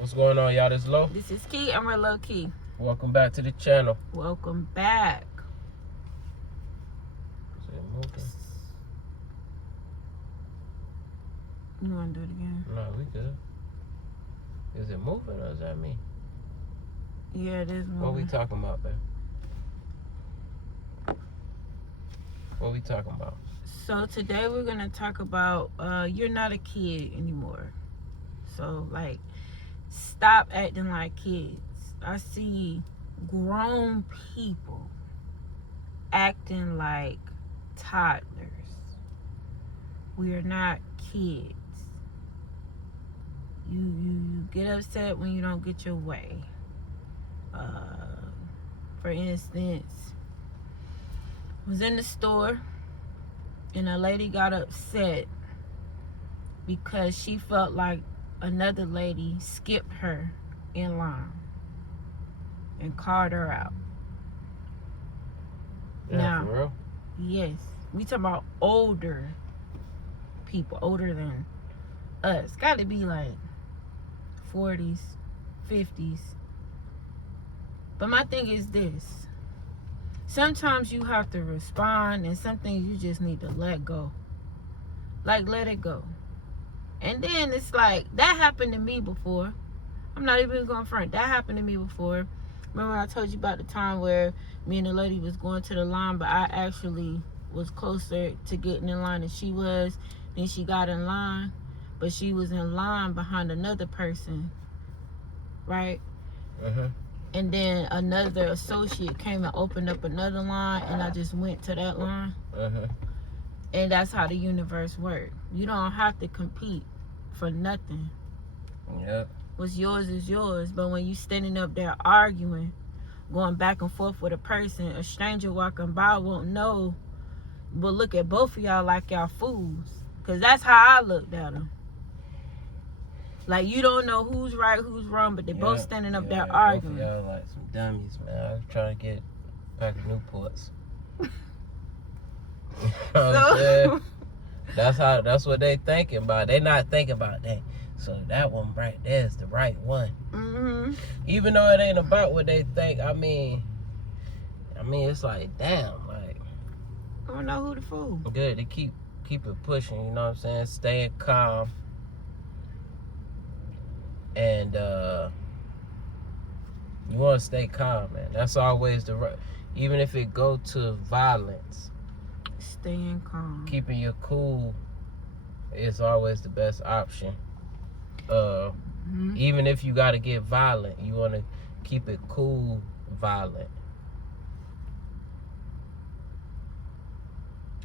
What's going on, y'all? This is Lo. This is Key, and we're Lo&Kee. Welcome back to the channel. Welcome back. Is it moving? You want to do it again? No, we good. Is it moving or is that me? Yeah, it is moving. What we talking about, babe? What we talking about? So today we're going to talk about you're not a kid anymore. So, like, stop acting like kids. I see grown people acting like toddlers. We are not kids. You get upset when you don't get your way. For instance, I was in the store and a lady got upset because she felt like another lady skipped her in line and called her out. Yeah, Now, for real? yes, we talking about older people, older than us. Got to be like 40s, 50s. But my thing is this. Sometimes you have to respond, and some things you just need to let go. Like, let it go. And then it's like, that happened to me before. I'm not even going front. That happened to me before. Remember I told you about the time where me and the lady was going to the line, but I actually was closer to getting in line than she was. Then she got in line, but she was in line behind another person, right? Uh-huh. And then another associate came and opened up another line, and I just went to that line. Uh-huh. And that's how the universe works. You don't have to compete for nothing. Yep. What's yours is yours. But when you standing up there arguing, going back and forth with a person, a stranger walking by won't know, but look at both of y'all like y'all fools. Because that's how I looked at them. Like, you don't know who's right, who's wrong, but they both standing up there arguing. Both of y'all like some dummies, man. I was trying to get a pack of Newports. You know what I'm saying? That's what they thinking about. They not thinking about that. So that one right there is the right one. Mm-hmm. Even though it ain't about what they think, I mean, it's like, damn, like, I don't know who the fool. good to keep it pushing. You know what I'm saying? Staying calm, and you want to stay calm, man. That's always the right. Even if it go to violence. Staying calm. Keeping your cool is always the best option. Even if you got to get violent, you want to keep it cool, violent.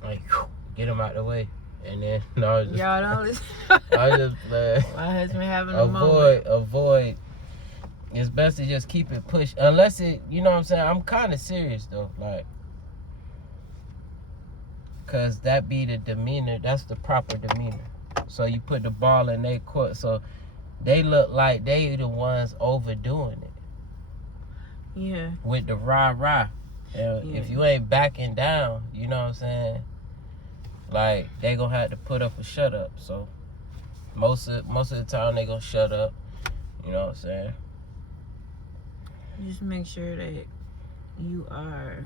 Like, get them out the way. And then, no, just, y'all don't listen. I just, my husband having a moment. Avoid. It's best to just keep it pushed. Unless it, you know what I'm saying? I'm kind of serious, though. Like, because that be the demeanor. That's the proper demeanor. So you put the ball in their court. So they look like they the ones overdoing it. Yeah. With the rah-rah. If you ain't backing down, you know what I'm saying? Like, they gonna have to put up a shut up. So most of the time they gonna shut up. You know what I'm saying? Just make sure that you are,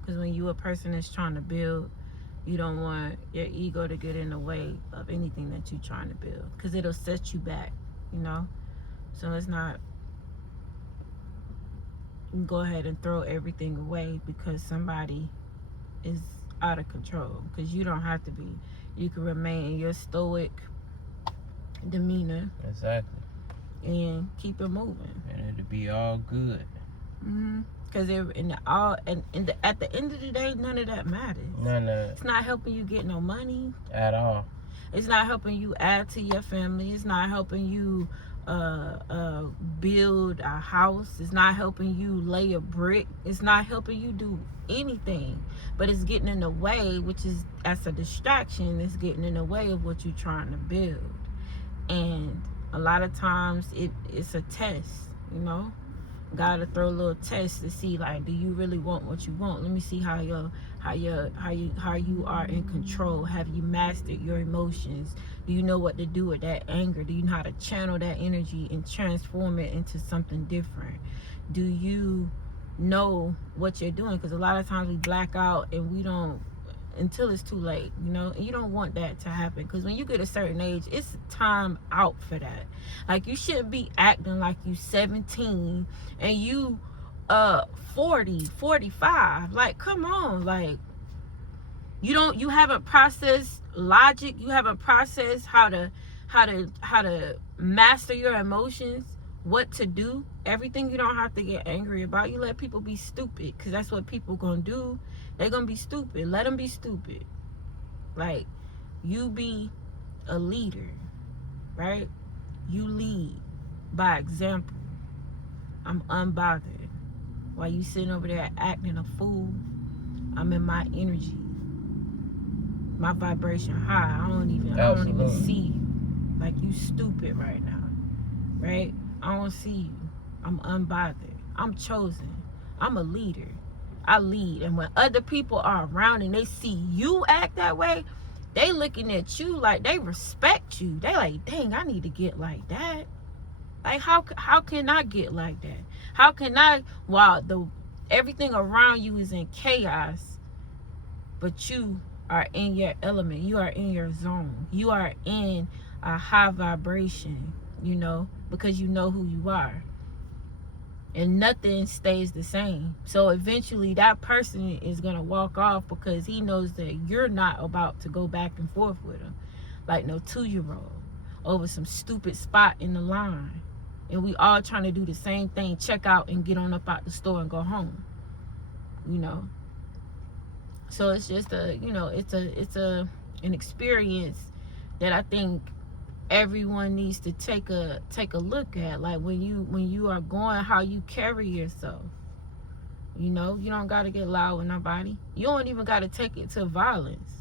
because when you a person that's trying to build, you don't want your ego to get in the way of anything that you're trying to build, because it'll set you back, you know? So let's not go ahead and throw everything away because somebody is out of control, because you don't have to be. You can remain in your stoic demeanor. Exactly. And keep it moving. And it'll be all good. Because at the end of the day, none of that matters. None of it. It's not helping you get no money At all. It's not helping you add to your family. It's not helping you build a house. It's not helping you lay a brick. It's not helping you do anything. But it's getting in the way, which is, as a distraction, it's getting in the way of what you're trying to build. And a lot of times it's a test, you know. Gotta throw a little test to see, like, do you really want what you want? Let me see how you are in control. Have you mastered your emotions? Do you know what to do with that anger? Do you know how to channel that energy and transform it into something different? Do you know what you're doing? Because a lot of times we black out and we don't until it's too late, you know. And you don't want that to happen, because when you get a certain age, it's time out for that. Like, you shouldn't be acting like you 17 and you 40, 45. Like, come on. Like, you haven't processed logic. You haven't processed how to master your emotions, what to do. Everything you don't have to get angry about. You let people be stupid, because that's what people gonna do. They're gonna be stupid. Let them be stupid. Like, you be a leader, right? You lead by example. I'm unbothered. While you sitting over there acting a fool, I'm in my energy, my vibration high. I don't even see you. Like, you stupid right now, right? I don't see you. I'm unbothered. I'm chosen. I'm a leader. I lead. And when other people are around and they see you act that way, they looking at you like they respect you. They like, dang, I need to get like that. Like, how can I get like that? How can I, while everything around you is in chaos, but you are in your element, you are in your zone, you are in a high vibration, you know, because you know who you are. And nothing stays the same. So eventually that person is going to walk off, because he knows that you're not about to go back and forth with him like no 2-year-old over some stupid spot in the line. And we all trying to do the same thing, check out and get on up out the store and go home, you know. So it's just it's an experience that I think everyone needs to take a look at. Like, when you are going, how you carry yourself. You know, you don't got to get loud with nobody. You don't even got to take it to violence.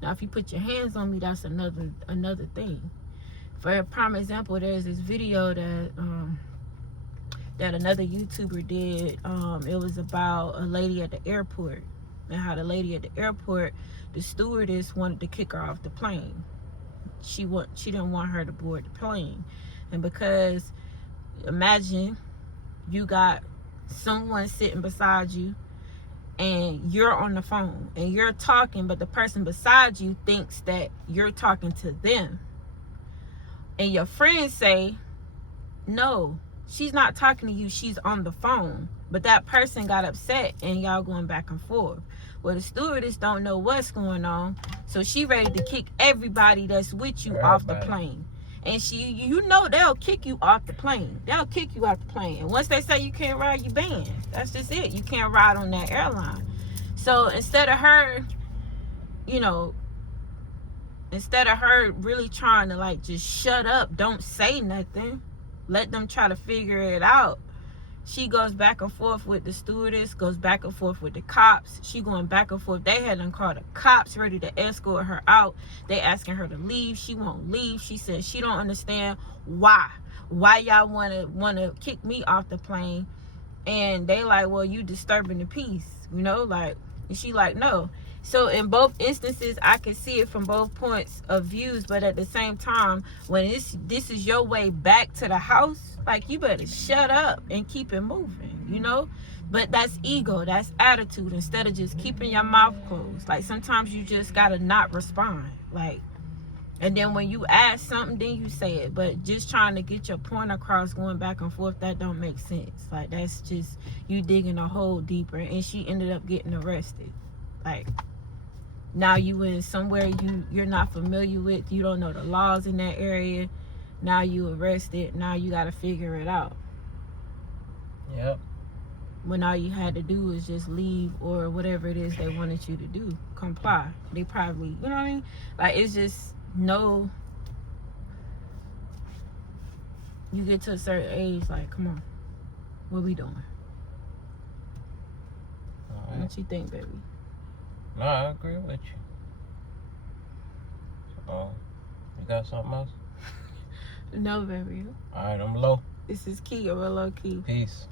Now, if you put your hands on me, that's another thing. For a prime example, there's this video that another YouTuber did. It was about a lady at the airport, and how the lady at the airport, the stewardess wanted to kick her off the plane. She didn't want her to board the plane. And because, imagine you got someone sitting beside you and you're on the phone and you're talking, but the person beside you thinks that you're talking to them. And your friends say, no, she's not talking to you, she's on the phone. But that person got upset and y'all going back and forth. Well, the stewardess don't know what's going on, so she ready to kick everybody that's with you off the plane. And you know they'll kick you off the plane. They'll kick you off the plane. And once they say you can't ride, you banned. That's just it. You can't ride on that airline. So instead of her, really trying to like just shut up, don't say nothing, let them try to figure it out, she goes back and forth with the stewardess, goes back and forth with the cops. She going back and forth. They had them call the cops, ready to escort her out. They asking her to leave. She won't leave. She says she don't understand why y'all wanna kick me off the plane. And they like, well, you disturbing the peace, you know, like. And she like, no. So in both instances, I can see it from both points of views, but at the same time, when this is your way back to the house, like, you better shut up and keep it moving, you know. But that's ego, that's attitude, instead of just keeping your mouth closed. Like, sometimes you just gotta not respond, like. And then when you ask something, then you say it. But just trying to get your point across, going back and forth, that don't make sense. Like, that's just you digging a hole deeper. And she ended up getting arrested. Like, now you in somewhere you're not familiar with. You don't know the laws in that area. Now you arrested. Now you got to figure it out. Yep. When all you had to do was just leave, or whatever it is they wanted you to do. Comply. They probably, you know what I mean? Like, it's just... No, you get to a certain age, like, come on, what we doing? Right. What you think, baby? No, I agree with you. You got something else? No, baby. All right, I'm Lo. This is Key, or Lo&Kee. Peace.